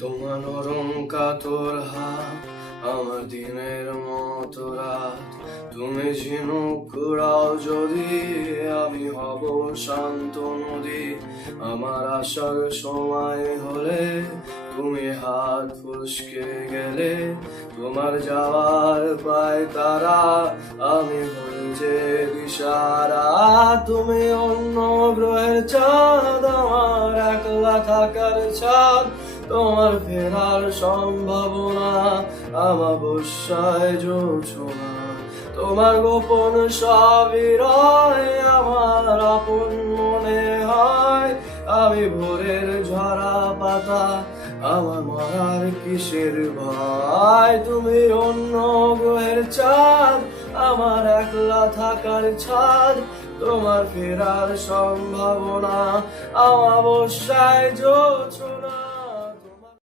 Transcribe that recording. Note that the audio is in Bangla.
তোমার নরম কাতর হাত আমার দিনের মতো রাত, তুমি ঝিনুক কুড়াও যদি আমি হব শান্ত নদী। আমার আসার সময় হলে তুমি হাত ফুসকে গেলে, তোমার যাওয়ার পায় তারা আমি হই যে দিশারা। তুমি অন্য গ্রহের চাঁদ আমার একলা থাকার ছাদ, তোমার ফেরার সম্ভাবনা আমাবস্যায় জোছনা। তোমার গোপন সবই রয় আমার আপন মনে হয়, আমি ভোরের ঝরা পাতা আমার মরার কিসের ভয়। তুমি অন্য গ্রহের চাঁদ আমার একলা থাকার ছাদ, তোমার ফেরার সম্ভাবনা আমাবস্যায় জোছনা।